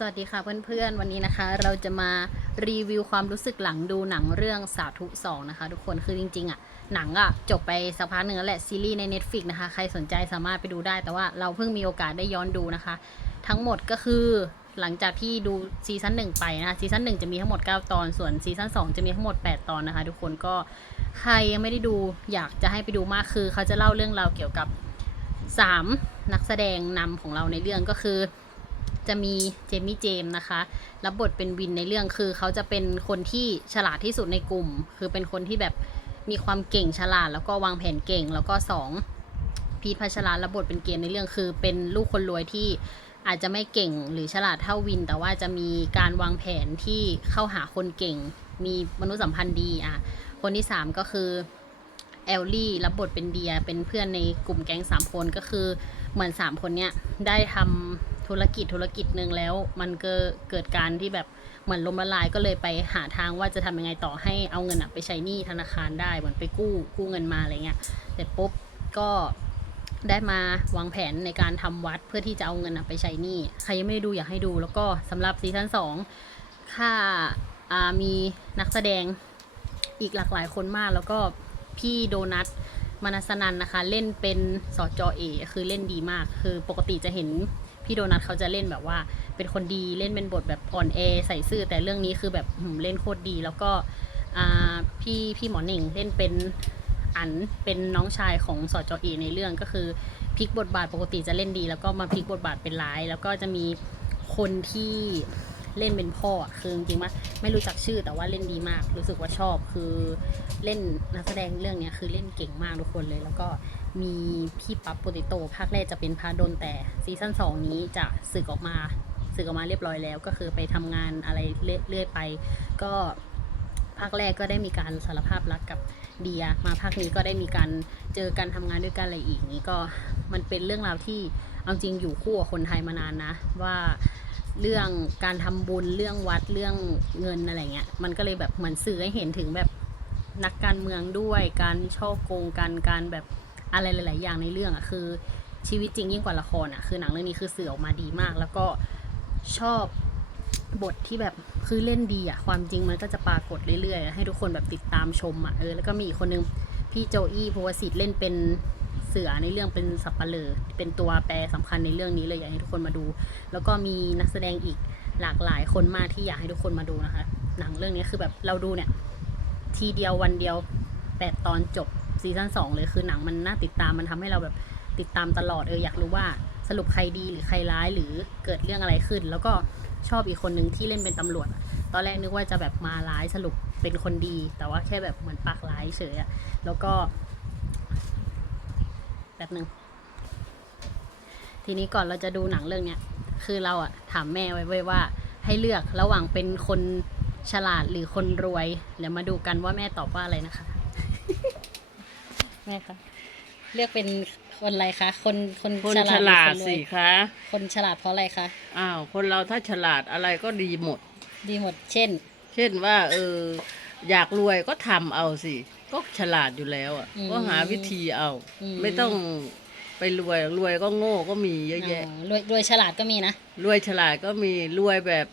สวัสดีค่ะเพื่อนๆวันนี้นะคะ เราจะมารีวิวความรู้สึกหลังดูหนังเรื่องสาธุสองนะคะ ทุกคนคือจริงๆอะหนังอะจบไปสักพักหนึ่งแล้วแหละซีรีส์ใน Netflix นะคะ ใครสนใจสามารถไปดูได้ แต่ว่าเราเพิ่งมีโอกาสได้ย้อนดูนะคะ ทั้งหมดก็คือหลังจากที่ดูซีซั่นหนึ่งไปนะคะซีซั่นหนึ่งจะมีทั้งหมด 9 ตอนส่วนซีซั่น2 จะมีทั้งหมด 8 ตอนนะคะ ทุกคนก็ใครยังไม่ได้ดูอยากจะให้ไปดูมากคือ เขาจะเล่าเรื่องราวเกี่ยวกับ 3 นักแสดงนำของเราในเรื่องก็คือ จะมีเจมี่เจม์นะคะรับบทเป็นวินในเรื่องคือเขาจะเป็นคนที่ฉลาดที่สุดในกลุ่ม คือเป็นคนที่แบบมีความเก่งฉลาด แล้วก็วางแผนเก่ง แล้วก็สองพีทพัชรารับบทเป็นเกมในเรื่องคือ เป็นลูกคนรวยที่อาจจะไม่เก่งหรือฉลาดเท่าวิน แต่ว่าจะมีการวางแผนที่เข้าหาคนเก่ง มีมนุษยสัมพันธ์ดีอะคนที่สามก็คือแอลลี่รับบทเป็นเดียเป็นเพื่อนในกลุ่มแก๊งสามคนก็คือเหมือนสามคนเนี้ยได้ทำ ธุรกิจธุรกิจหนึ่งแล้ว มันก็เกิดการที่แบบเหมือนล้มละลายก็เลยไปหาทางว่าจะทำยังไงต่อให้เอาเงินไปใช้หนี้ธนาคารได้เหมือนไปกู้กู้เงินมาอะไรเงี้ยเสร็จปุ๊บก็ได้มาวางแผนในการทำวัดเพื่อที่จะเอาเงินไปใช้หนี้ใครยังไม่ได้ดูอยากให้ดู แล้วก็สำหรับซีซั่นสองค่าามีนักแสดงอีกหลากหลายคนมาก แล้วก็พี่โดนัทมานัสนันนะคะ เล่นเป็นสอจอเอ คือเล่นดีมาก คือปกติจะเห็น พี่โดนัทเขาจะเล่นแบบว่า เป็นคนดีเล่นเป็นบทแบบอ่อนแอใส่ซื่อ แต่เรื่องนี้คือแบบหืมเล่นโคตรดี แล้วก็พี่พี่หมอหนึ่งเล่นเป็นอันเป็นน้องชายของสอจอเอในเรื่องก็คือพลิกบทบาทปกติจะเล่นดี แล้วก็มาพลิกบทบาทเป็นร้าย แล้วก็จะมีคนที่ เล่นเป็นพ่ออะคือจริงๆว่าไม่รู้จักชื่อแต่ว่าเล่นดีมาก รู้สึกว่าชอบคือเล่นนักแสดงเรื่องนี้คือเล่นเก่งมากทุกคนเลย แล้วก็มีพี่ปั๊บโปเตโตภาคแรกจะเป็นพาดนแต่ซีซั่นสองนี้จะสึกออกมาสึกออกมาเรียบร้อยแล้ว ก็คือไปทำงานอะไรเรื่อยๆไป ก็ภาคแรกก็ได้มีการสารภาพรักกับเดียมาภาคนี้ก็ได้มีการเจอกันทำงานด้วยกันอะไรอีกนี้ก็มันเป็นเรื่องราวที่เอาจริงอยู่คู่กับคนไทยมานานนะ ว่า เรื่องการทำบุญเรื่องวัดเรื่องเงินอะไรเงี้ย มันก็เลยแบบเหมือนสื่อให้เห็นถึงแบบนักการเมืองด้วย การช่อโกงกันการแบบอะไรหลาย ๆ อย่างในเรื่องอะคือ ชีวิตจริงยิ่งกว่าละครอะคือหนังเรื่องนี้คือสื่อออกมาดีมาก แล้วก็ชอบบทที่แบบคือเล่นดีอะความจริงมันก็จะปรากฏเรื่อย ๆ ให้ทุกคนแบบติดตามชมอะเออแล้วก็มีอีกคนนึงพี่โจอี้ภูวสิทธิ์เล่นเป็น สือในเรื่องเป็นสับปะเลอเป็นตัวแปรสำคัญในเรื่องนี้เลยอยากให้ทุกคนมาดู แล้วก็มีนักแสดงอีกหลากหลายคนมากที่อยากให้ทุกคนมาดูนะคะ หนังเรื่องนี้คือแบบเราดูเนี่ย ทีเดียววันเดียวแปดตอนจบซีซั่นสองเลยคือหนังมันน่าติดตามมันทำให้เราแบบติดตามตลอดเอออยากรู้ว่าสรุปใครดีหรือใครร้ายหรือเกิดเรื่องอะไรขึ้น แล้วก็ชอบอีกคนนึงที่เล่นเป็นตำรวจตอนแรกนึกว่าจะแบบมาร้ายสรุปเป็นคนดี แต่ว่าแค่แบบเหมือนปากร้ายเฉยอะแล้วก็ แบบหนึ่งทีนี้ก่อนเราจะดูหนังเรื่องเนี้ยคือเราอะถามแม่ไว้เว้ยว่า ให้เลือกระหว่างเป็นคนฉลาดหรือคนรวยเดี๋ยวมาดูกันว่าแม่ตอบว่าอะไรนะคะ แม่คะเลือกเป็นคนอะไรคะ คนคนคนฉฉลาลาดดหรือคนรวสิยคะคนฉลาดเพราะอะไรคะอ้าวคนเราถ้าฉลาดอะไรก็ดีหมด ดีหมดเช่น เช่นว่า เออ อยากรวยก็ทำเอาสิ ก็ฉลาดอยู่แล้วอะ อืมก็หาวิธีเอา อืม ไม่ต้องไปรวยรวยก็โง่ก็มีเยอะแยะ อ๋อรวยรวยฉลาดก็มีนะ รวยฉลาดก็มีรวยแบบ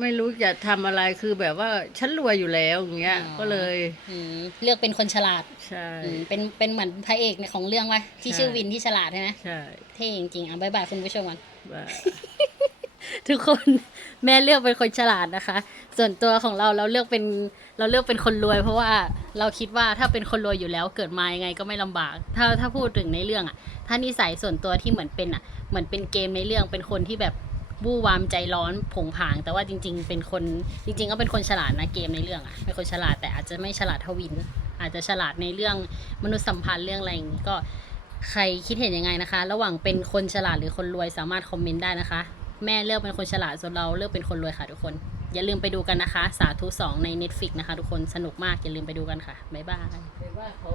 ไม่รู้จะทำอะไรคือแบบว่าฉันรวยอยู่แล้วอย่างเงี้ย อ๋อ ก็เลยอืมเลือกเป็นคนฉลาดใช่ อืมเป็นเป็นเหมือนพระเอกในของเรื่องวะที่ใช่ ชื่อวินที่ฉลาดใช่ไหมใช่เท่จริงๆอะบายบายคุณผู้ชมกันว่า ทุกคนแม่เลือกเป็นคนฉลาดนะคะ ส่วนตัวของเราเราเลือกเป็นเราเลือกเป็นคนรวย เพราะว่า เราคิดว่าถ้าเป็นคนรวยอยู่แล้วเกิดมายังไงก็ไม่ลำบาก ถ้าถ้าพูดถึงในเรื่องอะ ถ้านิสัยส่วนตัวที่เหมือนเป็นอะ เหมือนเป็นเกมในเรื่อง เป็นคนที่แบบบู้วามใจร้อนผงผาง แต่ว่าจริง ๆ เป็นคนจริง ๆ ก็เป็นคนฉลาดนะเกมในเรื่องอะ เป็นคนฉลาดแต่อาจจะไม่ฉลาดทวิน อาจจะฉลาดในเรื่องมนุษยสัมพันธ์เรื่องอะไรอย่างนี้ก็ใครคิดเห็นยังไงนะคะ ระหว่างเป็นคนฉลาดหรือคนรวยสามารถคอมเมนต์ได้นะคะ แม่เลือกเป็นคนฉลาดส่วนเราเลือกเป็นคนรวยค่ะทุกคน อย่าลืมไปดูกันนะคะ สาธุสองใน Netflix นะคะ ทุกคนสนุกมากอย่าลืมไปดูกันค่ะ บ๊ายบาย แต่ว่าเขา